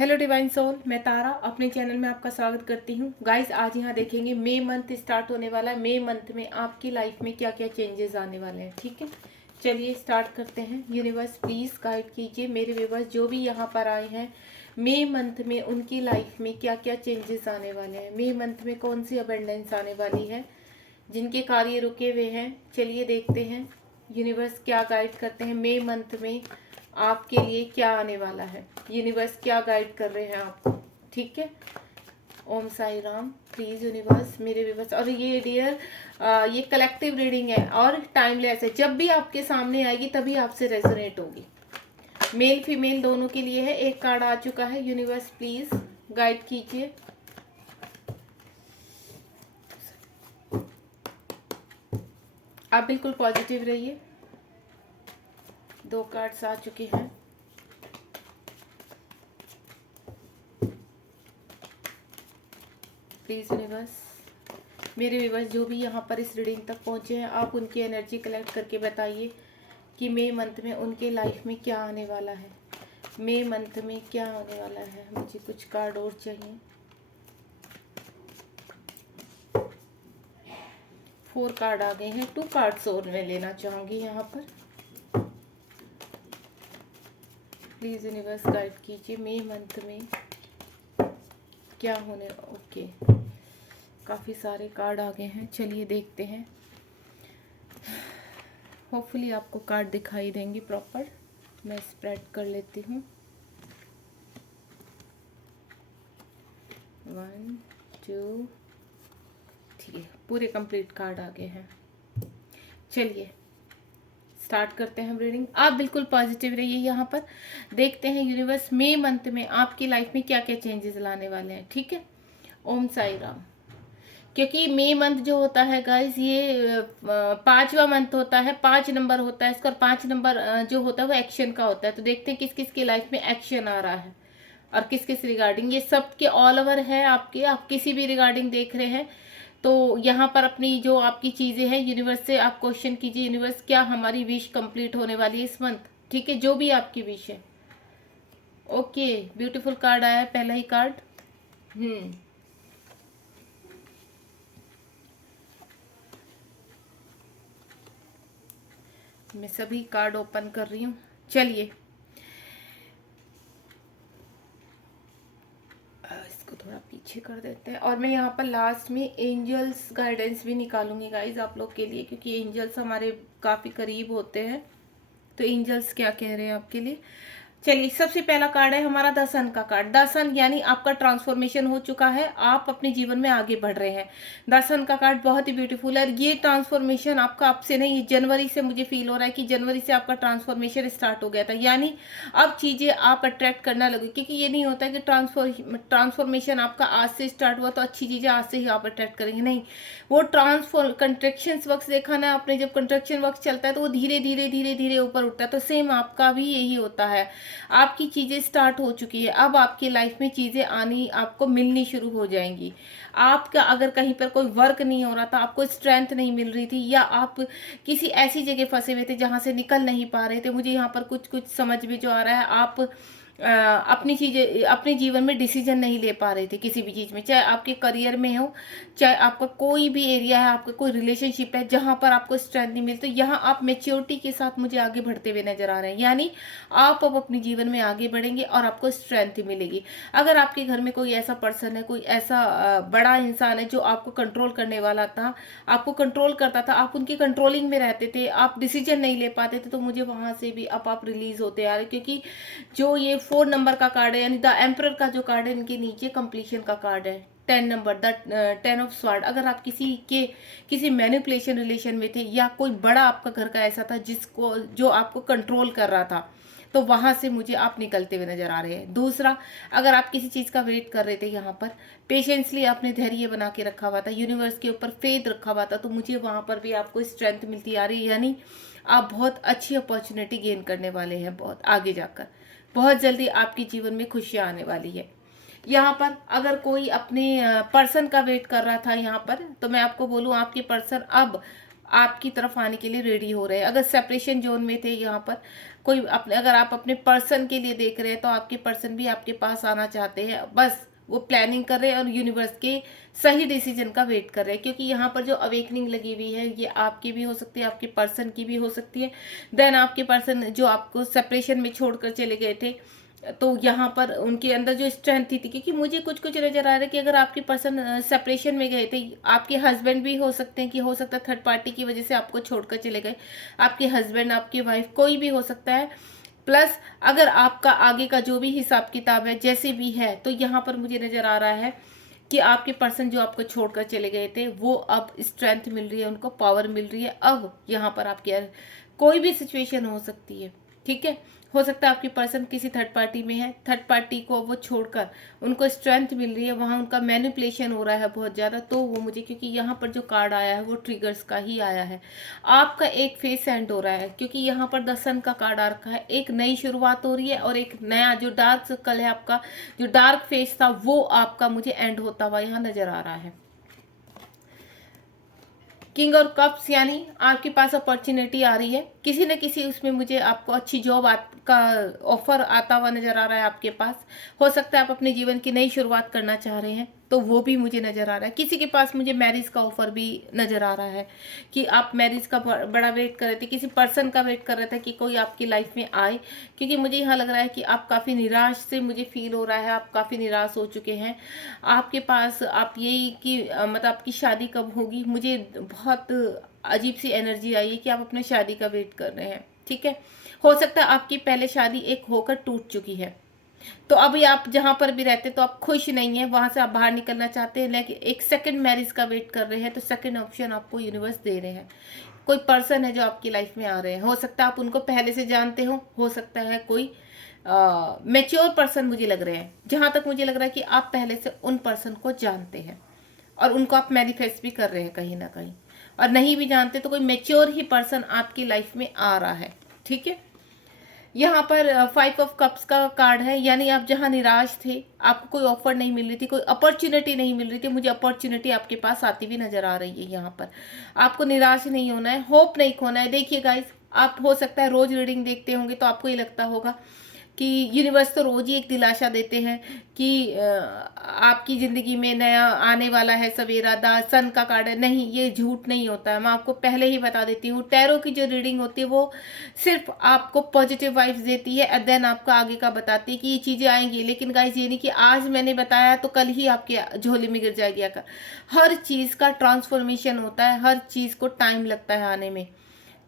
Hello divine soul, मैं तारा अपने channel में आपका स्वागत करती हूँ। गाइस, आज यहाँ देखेंगे मई मंथ स्टार्ट होने वाला है। मई मंथ में आपकी लाइफ में क्या क्या चेंजेस आने वाले हैं। ठीक है, चलिए स्टार्ट करते हैं। यूनिवर्स प्लीज़ गाइड कीजिए मेरे व्यूवर्स जो भी यहाँ पर आए हैं। मई मंथ में उनकी लाइफ में क्या क्या चेंजेस आने वाले हैं। मई मंथ में कौन सी अबेंडेंस आने वाली है, जिनके कार्य रुके हुए हैं। चलिए देखते हैं यूनिवर्स क्या गाइड करते हैं। मई मंथ में आपके लिए क्या आने वाला है, यूनिवर्स क्या गाइड कर रहे हैं आपको। ठीक है, ओम साई राम। प्लीज़ यूनिवर्स मेरे व्यूवर्स, और ये डियर ये कलेक्टिव रीडिंग है और टाइमलेस है। जब भी आपके सामने आएगी तभी आपसे रेजोनेट होगी। मेल फीमेल दोनों के लिए है। एक कार्ड आ चुका है। यूनिवर्स प्लीज़ गाइड कीजिए। आप बिल्कुल पॉजिटिव रहिए। 2 कार्ड्स आ चुके हैं। प्लीज़ यूनिवर्स मेरे व्यूवर्स जो भी यहाँ पर इस रीडिंग तक पहुँचे हैं, आप उनकी एनर्जी कलेक्ट करके बताइए कि मई मंथ में उनके लाइफ में क्या आने वाला है। मई मंथ में क्या आने वाला है। मुझे कुछ कार्ड और चाहिए। 4 कार्ड आ गए हैं। 2 कार्ड्स और मैं लेना चाहूँगी यहाँ पर। प्लीज़ यूनिवर्स गाइड कीजिए मई मंथ में क्या होने। ओके, काफ़ी सारे कार्ड आ गए हैं। चलिए देखते हैं। होपफुली आपको कार्ड दिखाई देंगे प्रॉपर। मैं स्प्रेड कर लेती हूँ। 1 2, ठीक है, पूरे कंप्लीट कार्ड आ गए हैं। चलिए स्टार्ट करते हैं रीडिंग। आप बिल्कुल पॉजिटिव रहिए। यहाँ पर देखते हैं यूनिवर्स मई मंथ में आपकी लाइफ में क्या क्या चेंजेस लाने वाले हैं। ठीक है, ओम साई राम। क्योंकि मई मंथ जो होता है गाइस, ये 5वां मंथ होता है। 5 नंबर होता है इसका, और 5 नंबर जो होता है वो एक्शन का होता है। तो देखते हैं किस किस की लाइफ में एक्शन आ रहा है और किस किस रिगार्डिंग। ये सब के ऑल ओवर है आपके। आप किसी भी रिगार्डिंग देख रहे हैं तो यहाँ पर अपनी जो आपकी चीज़ें हैं यूनिवर्स से आप क्वेश्चन कीजिए। यूनिवर्स क्या हमारी विश कंप्लीट होने वाली है इस मंथ। ठीक है, जो भी आपकी विश है। ओके, ब्यूटीफुल कार्ड आया है, पहला ही कार्ड। मैं सभी कार्ड ओपन कर रही हूँ। चलिए इसको थोड़ा पीछे कर देते हैं, और मैं यहाँ पर लास्ट में एंजल्स गाइडेंस भी निकालूंगी गाइज आप लोग के लिए, क्योंकि एंजल्स हमारे काफ़ी करीब होते हैं। तो एंजल्स क्या कह रहे हैं आपके लिए। चलिए, सबसे पहला कार्ड है हमारा द सन का कार्ड। द सन यानी आपका ट्रांसफॉर्मेशन हो चुका है, आप अपने जीवन में आगे बढ़ रहे हैं। द सन का कार्ड बहुत ही ब्यूटीफुल है। ये ट्रांसफॉर्मेशन आपका अब से नहीं, जनवरी से मुझे फील हो रहा है कि जनवरी से आपका ट्रांसफॉर्मेशन स्टार्ट हो गया था। यानी अब चीजें आप अट्रैक्ट करना लगे, क्योंकि ये नहीं होता कि ट्रांसफॉर्मेशन आपका आज से स्टार्ट हुआ तो अच्छी चीजें आज से ही आप अट्रैक्ट करेंगे। नहीं, वो कंस्ट्रक्शन वर्क देखा ना आपने, जब कंस्ट्रक्शन वर्क चलता है तो वो धीरे धीरे धीरे धीरे ऊपर उठता है। तो सेम आपका भी यही होता है। आपकी चीज़ें स्टार्ट हो चुकी है। अब आपकी लाइफ में चीज़ें आनी, आपको मिलनी शुरू हो जाएंगी। आपका अगर कहीं पर कोई वर्क नहीं हो रहा था, आपको स्ट्रेंथ नहीं मिल रही थी, या आप किसी ऐसी जगह फंसे हुए थे जहां से निकल नहीं पा रहे थे, मुझे यहाँ पर कुछ कुछ समझ में जो आ रहा है, आप अपनी चीज़ें अपने जीवन में डिसीजन नहीं ले पा रहे थे किसी भी चीज़ में, चाहे आपके करियर में हो, चाहे आपका कोई भी एरिया है, आपका कोई रिलेशनशिप है जहां पर आपको स्ट्रेंथ नहीं मिलती। यहाँ आप मेच्योरिटी के साथ मुझे आगे बढ़ते हुए नजर आ रहे हैं। यानी आप अब अपने जीवन में आगे बढ़ेंगे और आपको स्ट्रेंथ मिलेगी। अगर आपके घर में कोई ऐसा पर्सन है, कोई ऐसा बड़ा इंसान है जो आपको कंट्रोल करने वाला था, आपको कंट्रोल करता था, आप उनकी कंट्रोलिंग में रहते थे, आप डिसीजन नहीं ले पाते थे, तो मुझे वहां से भी अब आप रिलीज होते आ रहे। क्योंकि जो ये 4 नंबर का कार्ड है, यानी द एम्परर का जो कार्ड है, इनके नीचे कंप्लीशन का कार्ड है 10 नंबर, द 10 ऑफ स्वार्ड। अगर आप किसी मैनिपुलेशन रिलेशन में थे, या कोई बड़ा आपका घर का ऐसा था जिसको जो आपको कंट्रोल कर रहा था, तो वहां से मुझे आप निकलते हुए नजर आ रहे हैं। दूसरा, अगर आप किसी चीज का वेट कर रहे थे, यहाँ पर पेशेंसली आपने धैर्य बना के रखा हुआ था, यूनिवर्स के ऊपर फेथ रखा हुआ था, तो मुझे वहां पर भी आपको स्ट्रेंथ मिलती आ रही है। यानी आप बहुत अच्छी अपॉर्चुनिटी गेन करने वाले हैं। बहुत आगे जाकर बहुत जल्दी आपके जीवन में खुशियां आने वाली है। यहाँ पर अगर कोई अपने पर्सन का वेट कर रहा था यहाँ पर, तो मैं आपको बोलूँ आपके पर्सन अब आपकी तरफ आने के लिए रेडी हो रहे हैं। अगर सेपरेशन जोन में थे यहाँ पर कोई अपने, अगर आप अपने पर्सन के लिए देख रहे हैं तो आपके पर्सन भी आपके पास आना चाहते हैं, बस वो प्लानिंग कर रहे हैं और यूनिवर्स के सही डिसीजन का वेट कर रहे हैं। क्योंकि यहाँ पर जो अवेकनिंग लगी हुई है ये आपकी भी हो सकती है, आपके पर्सन की भी हो सकती है। देन आपके पर्सन जो आपको सेपरेशन में छोड़कर चले गए थे, तो यहाँ पर उनके अंदर जो स्ट्रेंथ थी, क्योंकि मुझे कुछ कुछ नजर आ रहा है कि अगर आपके पर्सन सेपरेशन में गए थे, आपके हस्बैंड भी हो सकते हैं, कि हो सकता है थर्ड पार्टी की वजह से आपको छोड़कर चले गए, आपके हस्बैंड, आपकी वाइफ, कोई भी हो सकता है। प्लस अगर आपका आगे का जो भी हिसाब किताब है जैसे भी है, तो यहाँ पर मुझे नजर आ रहा है कि आपके पर्सन जो आपको छोड़कर चले गए थे वो अब स्ट्रेंथ मिल रही है, उनको पावर मिल रही है। अब यहाँ पर आपके कोई भी सिचुएशन हो सकती है, ठीक है। हो सकता है आपकी पर्सन किसी थर्ड पार्टी में है, थर्ड पार्टी को वो छोड़कर उनको स्ट्रेंथ मिल रही है, वहाँ उनका मैनिपुलेशन हो रहा है बहुत ज़्यादा। तो वो मुझे, क्योंकि यहाँ पर जो कार्ड आया है वो ट्रिगर्स का ही आया है, आपका एक फेस एंड हो रहा है, क्योंकि यहाँ पर द सन का कार्ड आ रखा है। एक नई शुरुआत हो रही है और एक नया जो डार्क सर्कल है आपका, जो डार्क फेस था वो आपका मुझे एंड होता हुआ यहाँ नजर आ रहा है। किंग और कप्स, यानी आपके पास अपॉर्चुनिटी आ रही है, किसी न किसी उसमें मुझे आपको अच्छी जॉब का ऑफर आता हुआ नजर आ रहा है आपके पास। हो सकता है आप अपने जीवन की नई शुरुआत करना चाह रहे हैं, तो वो भी मुझे नजर आ रहा है। किसी के पास मुझे मैरिज का ऑफर भी नजर आ रहा है कि आप मैरिज का बड़ा वेट कर रहे थे, किसी पर्सन का वेट कर रहे थे कि कोई आपकी लाइफ में आए। क्योंकि मुझे यहाँ लग रहा है कि आप काफ़ी निराश से मुझे फील हो रहा है, आप काफ़ी निराश हो चुके हैं। आपके पास आप यही कि मतलब आपकी शादी कब होगी, मुझे बहुत अजीब सी एनर्जी आई है कि आप अपने शादी का वेट कर रहे हैं, ठीक है। हो सकता है आपकी पहले शादी एक होकर टूट चुकी है, तो अभी आप जहां पर भी रहते तो आप खुश नहीं है, वहां से आप बाहर निकलना चाहते हैं, लेकिन एक सेकंड मैरिज का वेट कर रहे हैं। तो सेकंड ऑप्शन आपको यूनिवर्स दे रहे हैं। कोई पर्सन है जो आपकी लाइफ में आ रहे हैं, हो सकता है आप उनको पहले से जानते हो सकता है कोई मेच्योर पर्सन मुझे लग रहे हैं। जहां तक मुझे लग रहा है कि आप पहले से उन पर्सन को जानते हैं और उनको आप मैनिफेस्ट भी कर रहे हैं कहीं ना कहीं, और नहीं भी जानते तो कोई मेच्योर ही पर्सन आपकी लाइफ में आ रहा है, ठीक है। यहाँ पर 5 ऑफ कप्स का कार्ड है, यानी आप जहाँ निराश थे, आपको कोई ऑफर नहीं मिल रही थी, कोई अपॉर्चुनिटी नहीं मिल रही थी, मुझे अपॉर्चुनिटी आपके पास आती हुई नजर आ रही है। यहाँ पर आपको निराश नहीं होना है, होप नहीं खोना है। देखिए गाइस, आप हो सकता है रोज रीडिंग देखते होंगे तो आपको ये लगता होगा कि यूनिवर्स तो रोज ही एक दिलासा देते हैं कि आपकी ज़िंदगी में नया आने वाला है सवेरा, द सन का कार्ड है। नहीं, ये झूठ नहीं होता है, मैं आपको पहले ही बता देती हूँ। टैरो की जो रीडिंग होती है वो सिर्फ आपको पॉजिटिव वाइब्स देती है एंड देन आपका आगे का बताती है कि ये चीज़ें आएंगी। लेकिन गाइस, ये नहीं कि आज मैंने बताया तो कल ही आपके झोली में गिर जाएगी आकर। हर चीज़ का ट्रांसफॉर्मेशन होता है, हर चीज़ को टाइम लगता है आने में।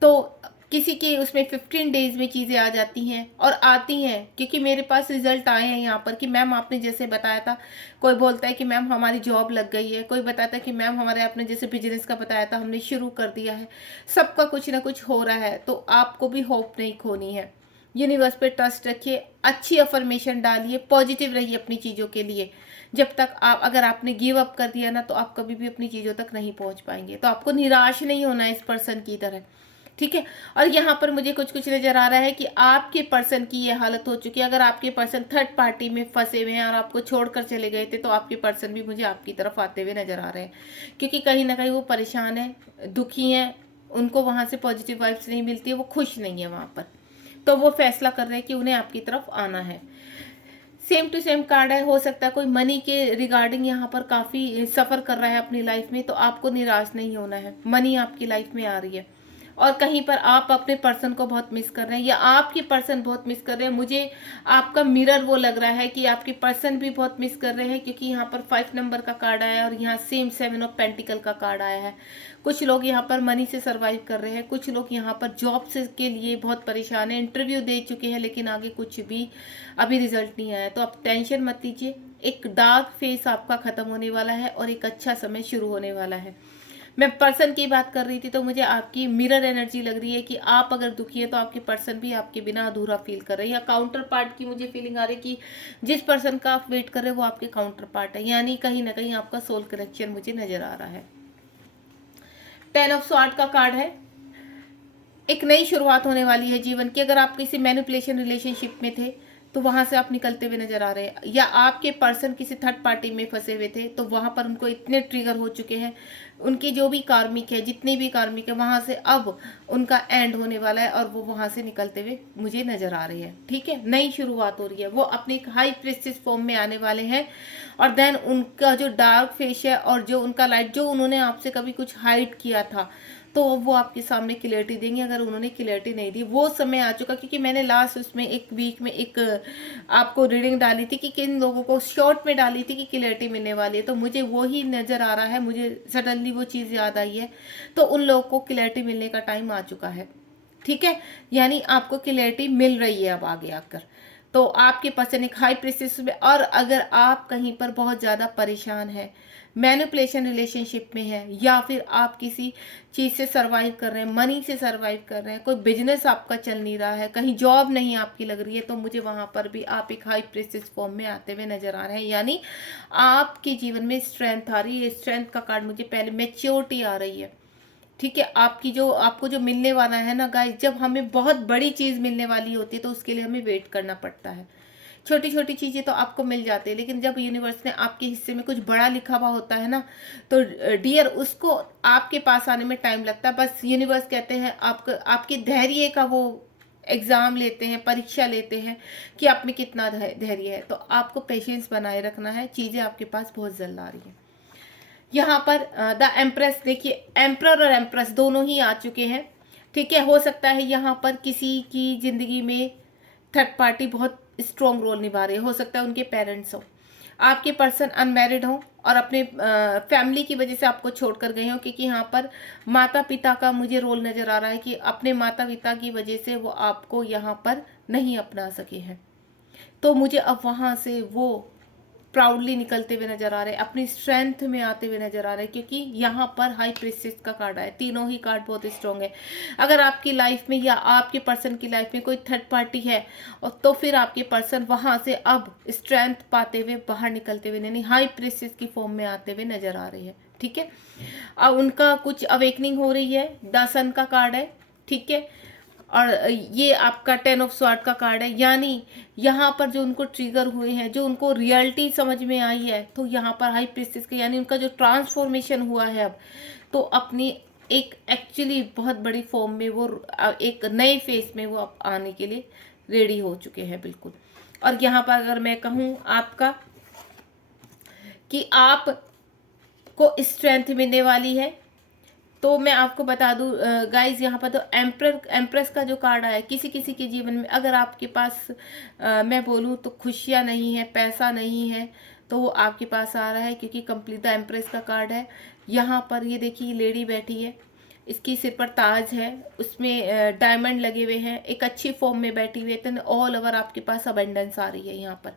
तो किसी के उसमें 15 डेज में चीज़ें आ जाती हैं और आती हैं, क्योंकि मेरे पास रिजल्ट आए हैं यहाँ पर कि मैम आपने जैसे बताया था। कोई बोलता है कि मैम हमारी जॉब लग गई है, कोई बताता है कि मैम हमारे आपने जैसे बिजनेस का बताया था हमने शुरू कर दिया है। सबका कुछ ना कुछ हो रहा है, तो आपको भी होप नहीं खोनी है। यूनिवर्स पे ट्रस्ट रखिए, अच्छी अफर्मेशन डालिए, पॉजिटिव रहिए अपनी चीज़ों के लिए। जब तक आप, अगर आपने गिव अप कर दिया ना, तो आप कभी भी अपनी चीज़ों तक नहीं पहुँच पाएंगे। तो आपको निराश नहीं होना है इस पर्सन की तरह, ठीक है। और यहाँ पर मुझे कुछ कुछ नजर आ रहा है कि आपके पर्सन की ये हालत हो चुकी है। अगर आपके पर्सन थर्ड पार्टी में फंसे हुए हैं और आपको छोड़कर चले गए थे, तो आपके पर्सन भी मुझे आपकी तरफ आते हुए नजर आ रहे हैं, क्योंकि कहीं ना कहीं वो परेशान है, दुखी हैं, उनको वहाँ से पॉजिटिव वाइब्स नहीं मिलती है, वो खुश नहीं है वहाँ पर। तो वो फैसला कर रहे हैं कि उन्हें आपकी तरफ आना है। सेम टू सेम कार्ड है। हो सकता है कोई मनी के रिगार्डिंग यहाँ पर काफ़ी सफ़र कर रहा है अपनी लाइफ में, तो आपको निराश नहीं होना है। मनी आपकी लाइफ में आ रही है और कहीं पर आप अपने पर्सन को बहुत मिस कर रहे हैं या आपके पर्सन बहुत मिस कर रहे हैं। मुझे आपका मिरर वो लग रहा है कि आपके पर्सन भी बहुत मिस कर रहे हैं, क्योंकि यहाँ पर 5 नंबर का कार्ड आया है और यहाँ सेम 7 ऑफ पेंटिकल का कार्ड आया है। कुछ लोग यहाँ पर मनी से सर्वाइव कर रहे हैं, कुछ लोग यहाँ पर जॉब से के लिए बहुत परेशान हैं, इंटरव्यू दे चुके हैं लेकिन आगे कुछ भी अभी रिजल्ट नहीं आया। तो आप टेंशन मत लीजिए, एक डार्क फेस आपका खत्म होने वाला है और एक अच्छा समय शुरू होने वाला है। मैं पर्सन की बात कर रही थी, तो मुझे आपकी मिरर एनर्जी लग रही है कि आप अगर दुखी है तो आपके पर्सन भी आपके बिना अधूरा फील कर रहे हैं, या काउंटर पार्ट की मुझे फीलिंग आ रही है कि जिस पर्सन का आप वेट कर रहे हैं वो आपके काउंटर पार्ट है, यानी कहीं ना कहीं आपका सोल कनेक्शन मुझे नजर आ रहा है। 10 ऑफ स्वॉर्ड का कार्ड है। एक नई शुरुआत होने वाली है जीवन की। अगर आप किसी मैनिपुलेशन रिलेशनशिप में थे तो वहाँ से आप निकलते हुए नजर आ रहे हैं, या आपके पर्सन किसी थर्ड पार्टी में फंसे हुए थे तो वहाँ पर उनको इतने ट्रिगर हो चुके हैं, उनकी जो भी कार्मिक है, जितने भी कार्मिक है, वहाँ से अब उनका एंड होने वाला है और वो वहाँ से निकलते हुए मुझे नजर आ रही है। ठीक है, नई शुरुआत हो रही है, वो अपने एक हाई प्रेस्टिज फॉर्म में आने वाले हैं। और देन उनका जो डार्क फेस है और जो उनका लाइट, जो उन्होंने आपसे कभी कुछ हाइड किया था, तो वो आपके सामने क्लियरिटी देंगे। अगर उन्होंने क्लियरिटी नहीं दी, वो समय आ चुका, क्योंकि मैंने लास्ट उसमें एक वीक में एक आपको रीडिंग डाली थी कि किन लोगों को शॉर्ट में डाली थी कि क्लियरिटी मिलने वाली है, तो मुझे वो ही नज़र आ रहा है, मुझे सडनली वो चीज़ याद आई है। तो उन लोगों को क्लियरिटी मिलने का टाइम आ चुका है। ठीक है, यानी आपको क्लियरिटी मिल रही है अब आगे आकर। तो आपके पर्सन एक हाई प्रेस्टिज में, और अगर आप कहीं पर बहुत ज़्यादा परेशान है, मैनिपुलेशन रिलेशनशिप में है, या फिर आप किसी चीज़ से सरवाइव कर रहे हैं, मनी से सरवाइव कर रहे हैं, कोई बिजनेस आपका चल नहीं रहा है, कहीं जॉब नहीं आपकी लग रही है, तो मुझे वहाँ पर भी आप एक हाई प्रेस्टिज फॉर्म में आते हुए नजर आ रहे हैं। यानी आपके जीवन में स्ट्रेंथ आ रही है। स्ट्रेंथ का कार्ड मुझे पहले मैच्योरिटी आ रही है। ठीक है, आपकी जो आपको जो मिलने वाला है ना गाइस, जब हमें बहुत बड़ी चीज़ मिलने वाली होती है तो उसके लिए हमें वेट करना पड़ता है। छोटी छोटी चीज़ें तो आपको मिल जाती है, लेकिन जब यूनिवर्स ने आपके हिस्से में कुछ बड़ा लिखा हुआ होता है ना, तो डियर उसको आपके पास आने में टाइम लगता है। बस यूनिवर्स कहते हैं आपको, आपके धैर्य का वो एग्ज़ाम लेते हैं, परीक्षा लेते हैं कि आप में कितना धैर्य है। तो आपको पेशेंस बनाए रखना है, चीज़ें आपके पास बहुत जल्द आ रही हैं। यहाँ पर द एम्प्रेस देखिए, एम्प्रर और एम्प्रेस दोनों ही आ चुके हैं। ठीक है, हो सकता है यहाँ पर किसी की ज़िंदगी में थर्ड पार्टी बहुत स्ट्रॉन्ग रोल निभा रही है। हो सकता है उनके पेरेंट्स हो, आपके पर्सन अनमैरिड हो और अपने फैमिली की वजह से आपको छोड़कर गए हो, क्योंकि यहाँ पर माता पिता का मुझे रोल नज़र आ रहा है कि अपने माता पिता की वजह से वो आपको यहाँ पर नहीं अपना सके हैं। तो मुझे अब वहाँ से वो प्राउडली निकलते हुए नजर आ रहे हैं, अपनी स्ट्रेंथ में आते हुए नजर आ रहे हैं, क्योंकि यहाँ पर हाई प्रेस्टिज का कार्ड है। तीनों ही कार्ड बहुत स्ट्रॉन्ग है। अगर आपकी लाइफ में या आपके पर्सन की लाइफ में कोई थर्ड पार्टी है, और तो फिर आपके पर्सन वहाँ से अब स्ट्रेंथ पाते हुए बाहर निकलते हुए, यानी हाई प्रेस्टिज की फॉर्म में आते हुए नजर आ रही है। ठीक है, अब उनका कुछ अवेकनिंग हो रही है। द सन का कार्ड है। ठीक है, और ये आपका 10 ऑफ स्वॉर्ड का कार्ड है, यानी यहाँ पर जो उनको ट्रिगर हुए हैं, जो उनको रियलिटी समझ में आई है, तो यहाँ पर हाई प्रीस्टेस के, यानी उनका जो ट्रांसफॉर्मेशन हुआ है अब, तो अपनी एक एक्चुअली बहुत बड़ी फॉर्म में वो एक नए फेस में वो अब आने के लिए रेडी हो चुके हैं बिल्कुल। और यहाँ पर अगर मैं कहूँ आपका कि आप को स्ट्रेंथ मिलने वाली है, तो मैं आपको बता दूं गाइज, यहाँ पर तो एम्प्रेस का जो कार्ड आया है, किसी किसी के जीवन में अगर आपके पास मैं बोलूँ तो खुशियाँ नहीं है, पैसा नहीं है, तो वो आपके पास आ रहा है, क्योंकि कंप्लीट द एम्प्रेस का कार्ड है। यहाँ पर ये देखिए लेडी बैठी है, इसकी सिर पर ताज है, उसमें डायमंड लगे हुए हैं, एक अच्छी फॉर्म में बैठी हुई है। तो ऑल ओवर आपके पास अबंडेंस आ रही है यहाँ पर।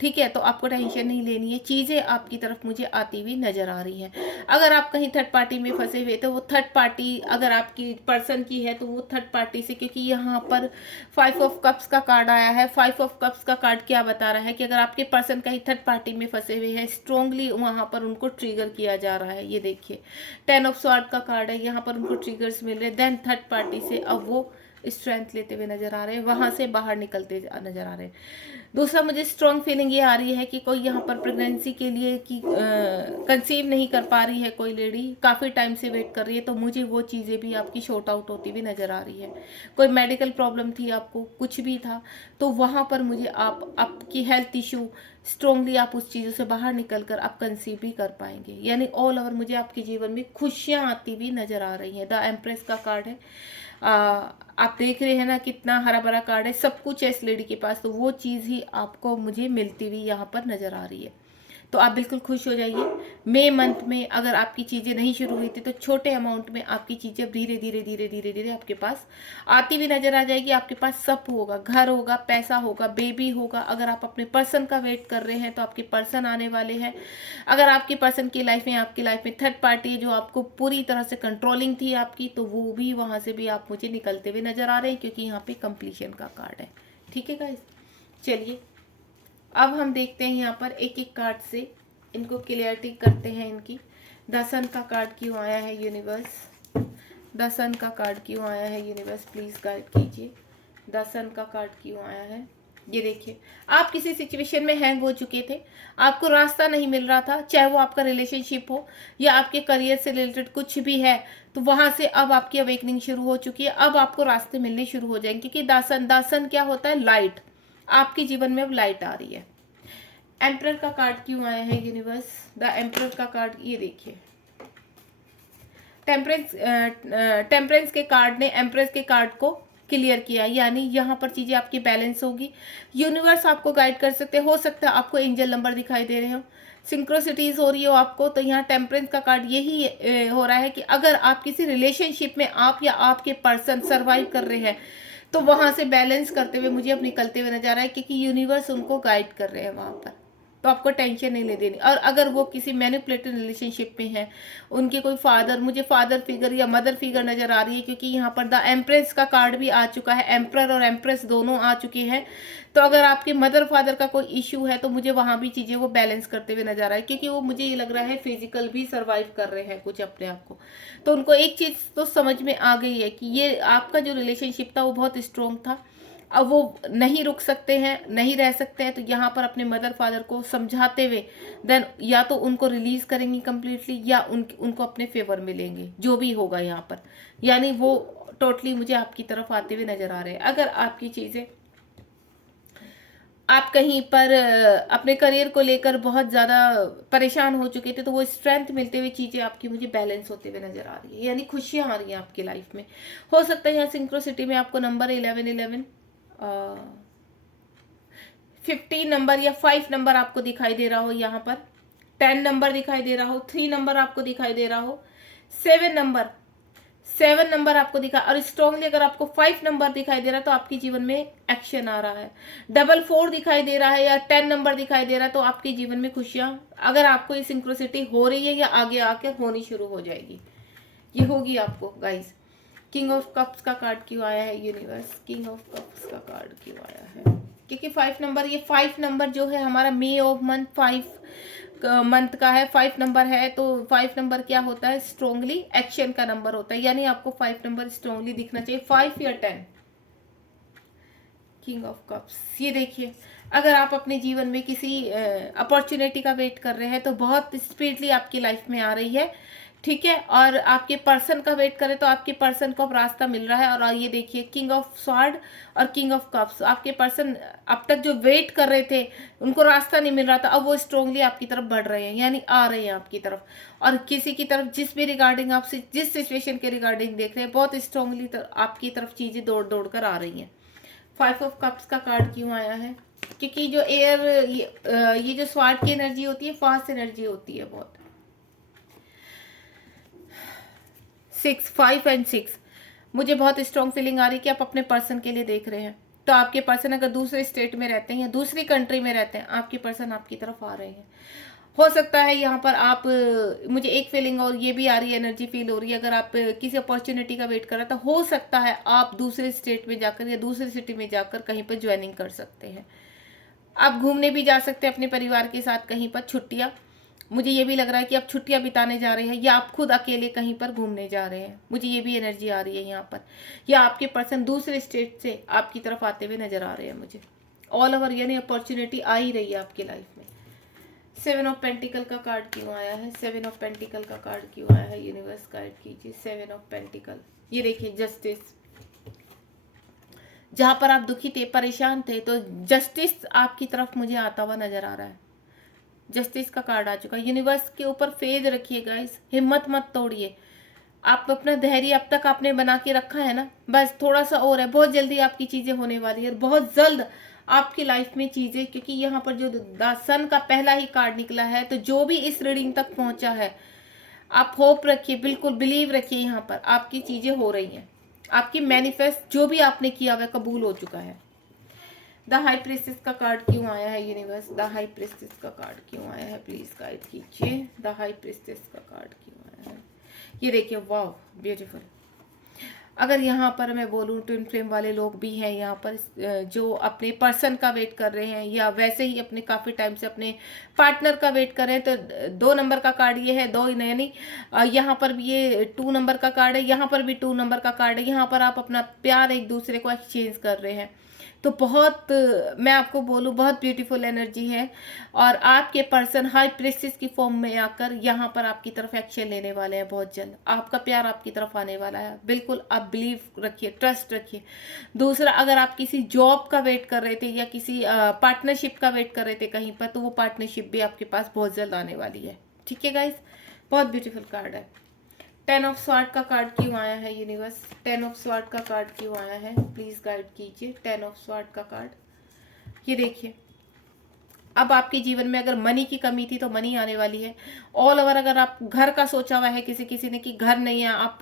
ठीक है, तो आपको टेंशन नहीं लेनी है, चीज़ें आपकी तरफ मुझे आती हुई नजर आ रही हैं। अगर आप कहीं थर्ड पार्टी में फंसे हुए, तो वो थर्ड पार्टी अगर आपकी पर्सन की है, तो वो थर्ड पार्टी से, क्योंकि यहाँ पर 5 ऑफ कप्स का कार्ड आया है। 5 ऑफ कप्स का कार्ड क्या बता रहा है कि अगर आपके पर्सन कहीं थर्ड पार्टी में फंसे हुए हैं, स्ट्रांगली वहाँ पर उनको ट्रिगर किया जा रहा है। ये देखिए 10 ऑफ स्वॉर्ड का कार्ड है, यहाँ पर उनको ट्रिगर्स मिल रहे हैं। देन थर्ड पार्टी से अब वो स्ट्रेंथ लेते हुए नजर आ रहे हैं, वहां से बाहर निकलते नजर आ रहे हैं। दूसरा, मुझे स्ट्रॉन्ग फीलिंग ये आ रही है कि कोई यहाँ पर प्रेगनेंसी के लिए कि कंसीव नहीं कर पा रही है, कोई लेडी काफ़ी टाइम से वेट कर रही है, तो मुझे वो चीज़ें भी आपकी शॉर्ट आउट होती हुई नज़र आ रही है। कोई मेडिकल प्रॉब्लम थी आपको, कुछ भी था, तो वहाँ पर मुझे आपकी हेल्थ इशू स्ट्रांगली आप उस चीज़ों से बाहर निकल कर आप कंसीव भी कर पाएंगे। यानी ऑल ओवर मुझे आपके जीवन में खुशियाँ आती हुई नज़र आ रही हैं। द एम्प्रेस का कार्ड है। आप देख रहे हैं ना कितना हरा भरा कार्ड है, सब कुछ है इस लेडी के पास, तो वो चीज़ ही आपको मुझे मिलती हुई यहाँ पर नज़र आ रही है। तो आप बिल्कुल खुश हो जाइए। मई मंथ में अगर आपकी चीज़ें नहीं शुरू हुई थी, तो छोटे अमाउंट में आपकी चीज़ें धीरे धीरे धीरे धीरे धीरे आपके पास आती हुई नज़र आ जाएगी। आपके पास सब होगा, घर होगा, पैसा होगा, बेबी होगा। अगर आप अपने पर्सन का वेट कर रहे हैं, तो आपके पर्सन आने वाले हैं। अगर आपके पर्सन की लाइफ में, आपकी लाइफ में थर्ड पार्टी है जो आपको पूरी तरह से कंट्रोलिंग थी आपकी, तो वो भी वहाँ से भी आप मुझे निकलते हुए नज़र आ रहे हैं, क्योंकि यहाँ पे कंप्लीशन का कार्ड है। ठीक है गाइस, चलिए अब हम देखते हैं यहाँ पर एक एक कार्ड से इनको क्लियरिटी करते हैं इनकी। द सन का कार्ड क्यों आया है यूनिवर्स? द सन का कार्ड क्यों आया है यूनिवर्स? प्लीज़ गाइड कीजिए। द सन का कार्ड क्यों आया है ये देखिए, आप किसी सिचुएशन में हैंग हो चुके थे, आपको रास्ता नहीं मिल रहा था, चाहे वो आपका रिलेशनशिप हो या आपके करियर से रिलेटेड कुछ भी है, तो वहां से अब आपकी अवेकनिंग शुरू हो चुकी है। अब आपको रास्ते मिलने शुरू हो जाएंगे, क्योंकि दासन क्या होता है, लाइट। आपके जीवन में अब लाइट आ रही है। एम्परर का कार्ड क्यों आया है यूनिवर्स? द एम्परर का कार्ड, ये देखिए, टेम्परेंस के कार्ड ने एम्प्रेस के कार्ड को क्लियर किया, यानी यहाँ पर चीजें आपकी बैलेंस होगी। यूनिवर्स आपको गाइड कर सकते, हो सकता है आपको एंजल नंबर दिखाई दे रहे हो, सिंक्रोसिटीज हो रही हो आपको। तो यहाँ टेम्परेंस का कार्ड यही हो रहा है कि अगर आप किसी रिलेशनशिप में आप या आपके पर्सन सर्वाइव कर रहे हैं, तो वहां से बैलेंस करते हुए मुझे अब निकलते हुए नजर आ रहा है, क्योंकि यूनिवर्स उनको गाइड कर रहे हैं वहां पर। तो आपको टेंशन नहीं ले देनी। और अगर वो किसी मैनिपुलेटिव रिलेशनशिप में है, उनके कोई फादर, मुझे फादर फिगर या मदर फिगर नजर आ रही है, क्योंकि यहाँ पर द एम्प्रेस का कार्ड भी आ चुका है, एम्प्रर और एम्प्रेस दोनों आ चुके हैं। तो अगर आपके मदर फादर का कोई इश्यू है, तो मुझे वहां भी चीजें वो बैलेंस करते हुए नजर आ रहा है, क्योंकि वो मुझे ये लग रहा है फिजिकल भी सर्वाइव कर रहे हैं कुछ अपने आप को। तो उनको एक चीज तो समझ में आ गई है कि ये आपका जो रिलेशनशिप था वो बहुत स्ट्रॉन्ग था, अब वो नहीं रुक सकते हैं, नहीं रह सकते हैं। तो यहाँ पर अपने मदर फादर को समझाते हुए देन या तो उनको रिलीज करेंगी कम्प्लीटली, या उनको अपने फेवर में लेंगे, जो भी होगा यहाँ पर। यानी वो टोटली मुझे आपकी तरफ आते हुए नजर आ रहे हैं। अगर आपकी चीजें, आप कहीं पर अपने करियर को लेकर बहुत ज़्यादा परेशान हो चुके थे, तो वो स्ट्रेंथ मिलते हुए चीज़ें आपकी मुझे बैलेंस होते हुए नजर आ रही है, यानी खुशियाँ आ रही हैं आपकी लाइफ में। हो सकता है यहाँ सिंक्रोसिटी में आपको नंबर 11 15 नंबर या 5 नंबर आपको दिखाई दे रहा हो, यहाँ पर 10 नंबर दिखाई दे रहा हो, 3 नंबर आपको दिखाई दे रहा हो, 7 नंबर आपको दिखा, और स्ट्रॉन्गली अगर आपको 5 नंबर दिखाई दे रहा है, तो आपके जीवन में एक्शन आ रहा है। 4 दिखाई दे रहा है या 10 नंबर दिखाई दे रहा है, तो आपके जीवन में खुशियां, अगर आपको ये सिंक्रोसिटी हो रही है या आगे आकर होनी शुरू हो जाएगी, ये होगी आपको गाइस। किंग ऑफ कप्स का कार्ड क्यों आया है यूनिवर्स? किंग ऑफ कप्स का कार्ड क्यों आया है? क्योंकि 5 नंबर, ये 5 नंबर जो है हमारा मे ऑफ मंथ 5 मंथ का है, 5 नंबर है। तो 5 नंबर क्या होता है? स्ट्रॉन्गली एक्शन का नंबर होता है, यानी आपको 5 नंबर स्ट्रॉन्गली दिखना चाहिए, 5 या 10। किंग ऑफ कप्स, ये देखिए, अगर आप अपने जीवन में किसी अपॉर्चुनिटी का वेट कर रहे हैं, तो बहुत स्पीडली आपकी लाइफ में आ रही है, ठीक है। और आपके पर्सन का वेट करें, तो आपके पर्सन को अब रास्ता मिल रहा है। और ये देखिए, किंग ऑफ स्वॉर्ड और किंग ऑफ कप्स, आपके पर्सन अब तक जो वेट कर रहे थे, उनको रास्ता नहीं मिल रहा था, अब वो स्ट्रांगली आपकी तरफ बढ़ रहे हैं, यानी आ रहे हैं आपकी तरफ। और किसी की तरफ जिस भी रिगार्डिंग, आपसे जिस सिचुएशन के रिगार्डिंग देख रहे हैं, बहुत स्ट्रांगली आपकी तरफ चीजें दौड़ दौड़ कर आ रही हैं। 5 ऑफ कप्स का कार्ड क्यों आया है? क्योंकि जो एयर, ये जो स्वॉर्ड की एनर्जी होती है, फास्ट एनर्जी होती है बहुत। 5 एंड 6, मुझे बहुत स्ट्रॉन्ग फीलिंग आ रही है कि आप अपने पर्सन के लिए देख रहे हैं। तो आपके पर्सन अगर दूसरे स्टेट में रहते हैं या दूसरी कंट्री में रहते हैं, आपके पर्सन आपकी तरफ आ रहे हैं। हो सकता है यहाँ पर आप, मुझे एक फीलिंग और ये भी आ रही है, एनर्जी फील हो रही है, अगर आप किसी अपॉर्चुनिटी का वेट कर रहे हैं, तो हो सकता है आप दूसरे स्टेट में जाकर या दूसरी सिटी में जाकर कहीं पर ज्वाइनिंग कर सकते हैं। आप घूमने भी जा सकते हैं अपने परिवार के साथ, कहीं पर छुट्टियाँ, मुझे ये भी लग रहा है कि आप छुट्टियां बिताने जा रहे हैं, या आप खुद अकेले कहीं पर घूमने जा रहे हैं, मुझे ये भी एनर्जी आ रही है यहाँ पर। या आपके पर्सन दूसरे स्टेट से आपकी तरफ आते हुए नजर आ रहे हैं मुझे। ऑल ओवर यानी अपॉर्चुनिटी आ ही रही है आपकी लाइफ में। 7 ऑफ पेंटिकल का कार्ड क्यों आया है? 7 ऑफ पेंटिकल का कार्ड क्यों आया है? यूनिवर्स गाइड कीजिए। 7 ऑफ पेंटिकल, ये देखिए जस्टिस, जहां पर आप दुखी थे, परेशान थे, तो जस्टिस आपकी तरफ मुझे आता हुआ नजर आ रहा है। जस्टिस का कार्ड आ चुका है। यूनिवर्स के ऊपर फेथ रखिए गाइस, हिम्मत मत तोड़िए। आप अपना धैर्य अब तक आपने बना के रखा है ना, बस थोड़ा सा और है, बहुत जल्दी आपकी चीजें होने वाली है, बहुत जल्द आपकी लाइफ में चीजें, क्योंकि यहाँ पर जो द सन का पहला ही कार्ड निकला है, तो जो भी इस रीडिंग तक पहुंचा है, आप होप रखिए, बिल्कुल बिलीव रखिए, यहाँ पर आपकी चीजें हो रही हैं, आपकी मैनिफेस्ट जो भी आपने किया वह कबूल हो चुका है। द हाई प्रिस्टेस का कार्ड क्यों आया है यूनिवर्स? द हाई प्रिस्टेस का कार्ड क्यों आया है? प्लीज गाइड कीजिए। द हाई प्रिस्टेस का कार्ड क्यों आया है? ये देखिए, वाव ब्यूटीफुल। अगर यहाँ पर मैं बोलूँ, ट्विन फ्लेम वाले लोग भी हैं यहाँ पर, जो अपने पर्सन का वेट कर रहे हैं, या वैसे ही अपने काफ़ी टाइम से अपने पार्टनर का वेट कर रहे हैं, तो 2 नंबर का कार्ड ये है, 2 यानी यहाँ पर भी ये 2 नंबर का कार्ड है, यहाँ पर भी 2 नंबर का कार्ड है। यहाँ पर आप अपना प्यार एक दूसरे को एक्सचेंज कर रहे हैं, तो बहुत मैं आपको बोलूँ बहुत ब्यूटीफुल एनर्जी है। और आपके पर्सन हाई प्रिस्टेस की फॉर्म में आकर यहाँ पर आपकी तरफ एक्शन लेने वाले हैं बहुत जल्द। आपका प्यार आपकी तरफ आने वाला है, बिल्कुल आप बिलीव रखिए, ट्रस्ट रखिए। दूसरा, अगर आप किसी जॉब का वेट कर रहे थे या किसी पार्टनरशिप का वेट कर रहे थे कहीं पर, तो वो पार्टनरशिप भी आपके पास बहुत जल्द आने वाली है। ठीक है गाइस, बहुत ब्यूटीफुल कार्ड है। 10 ऑफ स्वॉर्ड का कार्ड क्यों आया है यूनिवर्स? 10 ऑफ स्वॉर्ड का कार्ड क्यों आया है? प्लीज गाइड कीजिए। 10 ऑफ स्वॉर्ड का कार्ड, ये देखिए, अब आपके जीवन में अगर मनी की कमी थी तो मनी आने वाली है। ऑल ओवर अगर आप घर का सोचा हुआ है किसी किसी ने कि घर नहीं है, आप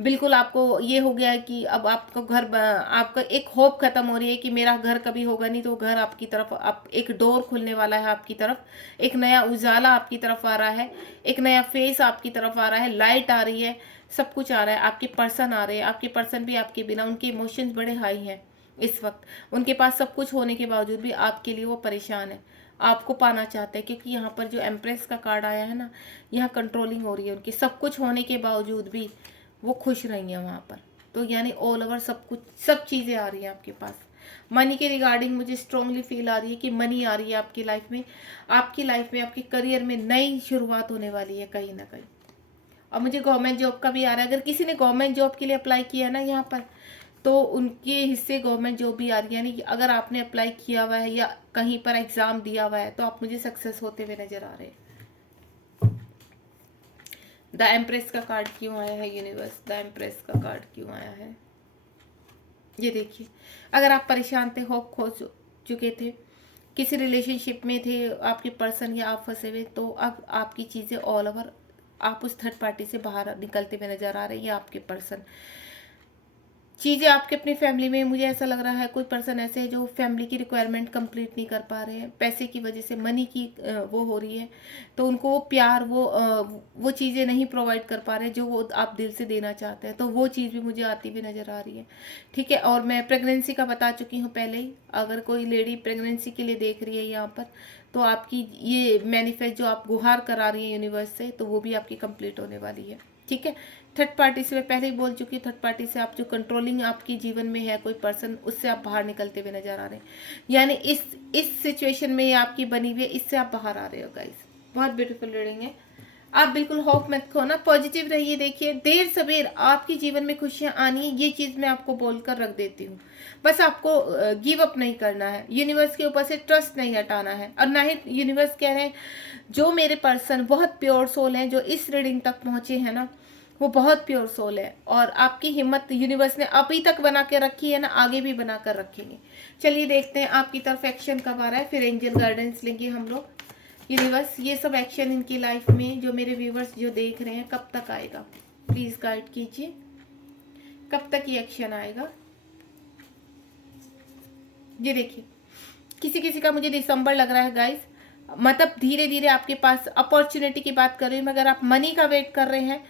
बिल्कुल आपको ये हो गया है कि अब आपको घर, आपका एक होप खत्म हो रही है कि मेरा घर कभी होगा नहीं, तो घर आपकी तरफ, आप एक डोर खुलने वाला है आपकी तरफ, एक नया उजाला आपकी तरफ आ रहा है, एक नया फेस आपकी तरफ आ रहा है, लाइट आ रही है, सब कुछ आ रहा है। आपके पर्सन आ रहे हैं, आपके पर्सन भी आपके बिना, उनके इमोशंस बड़े हाई हैं इस वक्त। उनके पास सब कुछ होने के बावजूद भी आपके लिए वो परेशान है, आपको पाना चाहते हैं, क्योंकि यहाँ पर जो एम्प्रेस का कार्ड आया है ना, यहाँ कंट्रोलिंग हो रही है उनकी, सब कुछ होने के बावजूद भी वो खुश रही हैं वहाँ पर। तो यानी ऑल ओवर सब कुछ, सब चीज़ें आ रही हैं आपके पास। मनी के रिगार्डिंग मुझे स्ट्रांगली फील आ रही है कि मनी आ रही है आपकी लाइफ में, आपकी लाइफ में, आपके करियर में नई शुरुआत होने वाली है कहीं ना कहीं। और मुझे गवर्नमेंट जॉब का भी आ रहा है। अगर किसी ने गवर्नमेंट जॉब के लिए अप्लाई किया है ना यहाँ पर, तो उनके हिस्से गवर्नमेंट जॉब भी आ रही है। यानी कि अगर आपने अप्लाई किया हुआ है या कहीं पर एग्जाम दिया हुआ है, तो आप मुझे सक्सेस होते हुए नजर आ रहे हैं। द एम्प्रेस का कार्ड क्यों आया है यूनिवर्स? द एम्प्रेस का कार्ड क्यों आया है? ये देखिए, अगर आप परेशान थे, होप खो चुके थे, किसी रिलेशनशिप में थे आपके पर्सन या आप फंसे हुए, तो अब आपकी चीज़ें ऑल ओवर, आप उस थर्ड पार्टी से बाहर निकलते हुए नजर आ रहे हैं। या आपके पर्सन, चीज़ें आपके अपनी फैमिली में, मुझे ऐसा लग रहा है कोई पर्सन ऐसे है जो फैमिली की रिक्वायरमेंट कंप्लीट नहीं कर पा रहे हैं, पैसे की वजह से, मनी की वो हो रही है, तो उनको वो प्यार, वो चीज़ें नहीं प्रोवाइड कर पा रहे जो वो आप दिल से देना चाहते हैं, तो वो चीज़ भी मुझे आती हुई नज़र आ रही है। ठीक है, और मैं प्रेगनेंसी का बता चुकी हूँ पहले ही। अगर कोई लेडी प्रेगनेंसी के लिए देख रही है यहाँ पर, तो आपकी ये मैनिफेस्ट जो आप गुहार करा रही है यूनिवर्स से, तो वो भी आपकी कंप्लीट होने वाली है। ठीक है, थर्ड पार्टी से मैं पहले ही बोल चुकी हूँ, थर्ड पार्टी से आप जो कंट्रोलिंग आपकी जीवन में है कोई पर्सन, उससे आप बाहर निकलते हुए नजर आ रहे हैं। यानी इस सिचुएशन में ये आपकी बनी हुई है, इससे आप बाहर आ रहे हो गाइस। बहुत ब्यूटीफुल रीडिंग है। आप बिल्कुल होप मत खोना, पॉजिटिव रहिए। देखिए, देर सवेर आपके जीवन में खुशियां आनी है, ये चीज मैं आपको बोलकर रख देती हूँ। बस आपको गिव अप नहीं करना है, यूनिवर्स के ऊपर से ट्रस्ट नहीं हटाना है। और ना ही यूनिवर्स कह रहे हैं, जो मेरे पर्सन बहुत प्योर सोल हैं, जो इस रीडिंग तक पहुंचे हैं ना, वो बहुत प्योर सोल है। और आपकी हिम्मत यूनिवर्स ने अभी तक बना के रखी है ना, आगे भी बना कर रखेंगे। चलिए देखते हैं आपकी तरफ एक्शन कब आ रहा है, फिर एंजल गाइडेंस लेंगे हम लोग। यूनिवर्स, ये सब एक्शन इनकी लाइफ में, जो मेरे व्यूवर्स जो देख रहे हैं, कब तक आएगा? प्लीज गाइड कीजिए, कब तक ये एक्शन आएगा? ये देखिए, किसी किसी का मुझे दिसंबर लग रहा है गाइस, मतलब धीरे धीरे आपके पास अपॉर्चुनिटी की बात कर रही हूँ। अगर आप मनी का वेट कर रहे हैं,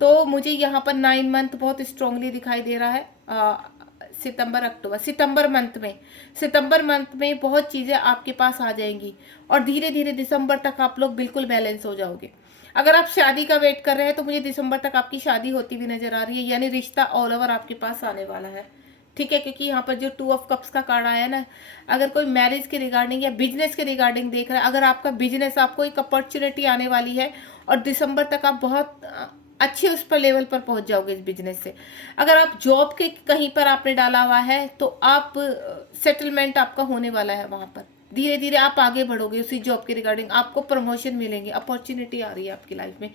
तो मुझे यहाँ पर 9 मंथ बहुत स्ट्रांगली दिखाई दे रहा है। सितंबर, अक्टूबर, सितंबर मंथ में बहुत चीज़ें आपके पास आ जाएंगी, और धीरे धीरे दिसंबर तक आप लोग बिल्कुल बैलेंस हो जाओगे। अगर आप शादी का वेट कर रहे हैं, तो मुझे दिसंबर तक आपकी शादी होती हुई नजर आ रही है, यानी रिश्ता ऑल ओवर आपके पास आने वाला है। ठीक है, क्योंकि यहाँ पर जो 2 ऑफ कप्स का कार्ड आया ना, अगर कोई मैरिज के रिगार्डिंग या बिजनेस के रिगार्डिंग देख रहा है, अगर आपका बिजनेस, आपको एक अपॉर्चुनिटी आने वाली है, और दिसंबर तक आप बहुत अच्छे उस पर लेवल पर पहुंच जाओगे इस बिजनेस से। अगर आप जॉब के कहीं पर आपने डाला हुआ है, तो आप सेटलमेंट आपका होने वाला है वहां पर। धीरे धीरे आप आगे बढ़ोगे उसी जॉब के रिगार्डिंग, आपको प्रमोशन मिलेंगे, अपॉर्चुनिटी आ रही है आपकी लाइफ में।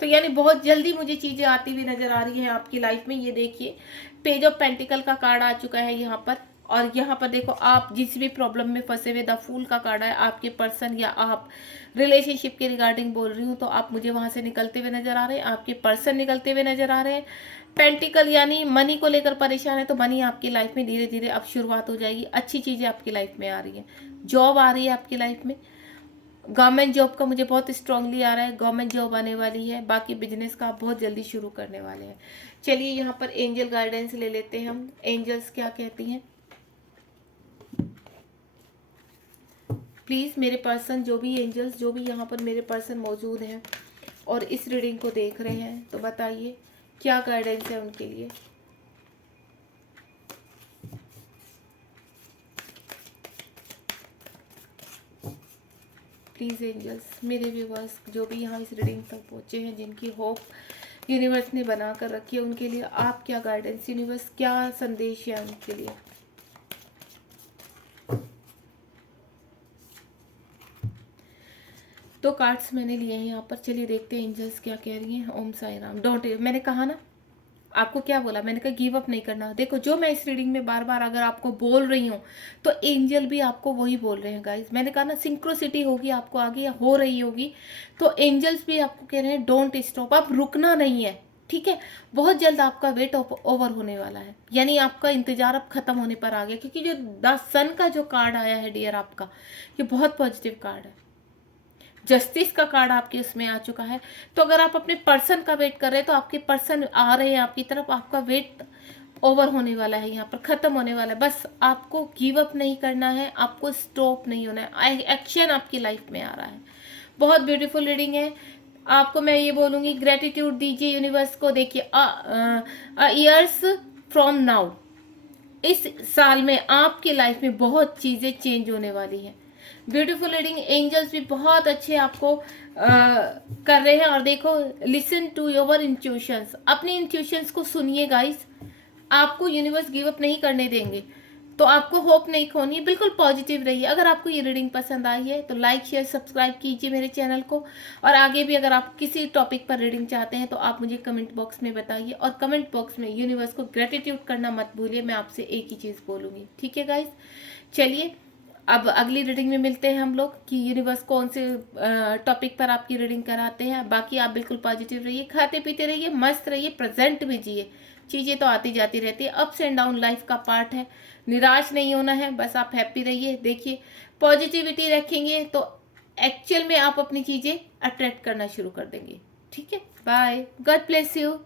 तो यानी बहुत जल्दी मुझे चीज़ें आती हुई नजर आ रही है आपकी लाइफ में। ये देखिए, पेज ऑफ पेंटिकल का कार्ड आ चुका है यहाँ पर, और यहाँ पर देखो, आप जिस भी प्रॉब्लम में फंसे हुए, द फूल का कार्ड है। आपके पर्सन या आप रिलेशनशिप के रिगार्डिंग बोल रही हूँ, तो आप मुझे वहां से निकलते हुए नजर आ रहे हैं, आपके पर्सन निकलते हुए नजर आ रहे हैं। पेंटिकल यानी मनी को लेकर परेशान है, तो मनी आपकी लाइफ में धीरे धीरे अब शुरुआत हो जाएगी, अच्छी चीजें आपकी लाइफ में आ रही है। जॉब आ रही है आपकी लाइफ में, गवर्नमेंट जॉब का मुझे बहुत स्ट्रांगली आ रहा है, गवर्नमेंट जॉब आने वाली है। बाकी बिजनेस का आप बहुत जल्दी शुरू करने वाले हैं। चलिए यहाँ पर एंजल गाइडेंस ले लेते हैं हम, एंजल्स क्या कहती हैं। प्लीज़ मेरे पर्सन, जो भी एंजल्स, जो भी यहाँ पर मेरे पर्सन मौजूद हैं और इस रीडिंग को देख रहे हैं, तो बताइए क्या गाइडेंस है उनके लिए। प्लीज़ एंजल्स, मेरे व्यूवर्स जो भी यहाँ इस रीडिंग तक पहुँचे हैं, जिनकी होप यूनिवर्स ने बना कर रखी है, उनके लिए आप क्या गाइडेंस, यूनिवर्स क्या संदेश है उनके लिए। तो कार्ड्स मैंने लिए हैं यहाँ पर, चलिए देखते हैं एंजल्स क्या कह रही हैं। ओम साई राम। डोंट, मैंने कहा ना आपको, क्या बोला मैंने, कहा गिव अप नहीं करना। देखो जो मैं इस रीडिंग में बार बार अगर आपको बोल रही हूँ तो एंजल भी आपको वही बोल रहे हैं गाइस। मैंने कहा ना सिंक्रोसिटी होगी आपको आगे या हो रही होगी, तो एंजल्स भी आपको कह रहे हैं डोंट स्टॉप, अब रुकना नहीं है, ठीक है। बहुत जल्द आपका वेट ओवर होने वाला है, यानी आपका इंतजार अब खत्म होने पर आ गया, क्योंकि जो द सन का जो कार्ड आया है डियर आपका, ये बहुत पॉजिटिव कार्ड है। जस्टिस का कार्ड आपके उसमें आ चुका है। तो अगर आप अपने पर्सन का वेट कर रहे हैं तो आपके पर्सन आ रहे हैं आपकी तरफ, आपका वेट ओवर होने वाला है, यहाँ पर खत्म होने वाला है। बस आपको गिव अप नहीं करना है, आपको स्टॉप नहीं होना है, एक्शन आपकी लाइफ में आ रहा है। बहुत ब्यूटीफुल रीडिंग है। आपको मैं ये बोलूँगी ग्रेटिट्यूड दीजिए यूनिवर्स को। देखिए ईयर्स फ्रॉम नाउ, इस साल में आपकी लाइफ में बहुत चीज़ें चेंज होने वाली हैं। ब्यूटीफुल रीडिंग, एंजल्स भी बहुत अच्छे आपको कर रहे हैं। और देखो लिसन टू योर इंट्यूशंस, अपनी इंट्यूशंस को सुनिए गाइस, आपको यूनिवर्स गिव अप नहीं करने देंगे, तो आपको होप नहीं खोनी, बिल्कुल पॉजिटिव रहिए। अगर आपको ये रीडिंग पसंद आई है तो लाइक शेयर सब्सक्राइब कीजिए मेरे चैनल को, और आगे भी अगर आप किसी टॉपिक पर रीडिंग चाहते हैं तो आप मुझे कमेंट बॉक्स में बताइए, और कमेंट बॉक्स में यूनिवर्स को ग्रेटिट्यूड करना मत भूलिए। मैं आपसे एक ही चीज़ बोलूँगी, ठीक है गाइस। चलिए अब अगली रीडिंग में मिलते हैं हम लोग कि यूनिवर्स कौन से टॉपिक पर आपकी रीडिंग कराते हैं। बाकी आप बिल्कुल पॉजिटिव रहिए, खाते पीते रहिए, मस्त रहिए, प्रेजेंट में जिए। चीज़ें तो आती जाती रहती है, अप्स एंड डाउन लाइफ का पार्ट है, निराश नहीं होना है, बस आप हैप्पी रहिए। देखिए पॉजिटिविटी रखेंगे तो एक्चुअल में आप अपनी चीज़ें अट्रैक्ट करना शुरू कर देंगे, ठीक है। Bye, God bless you.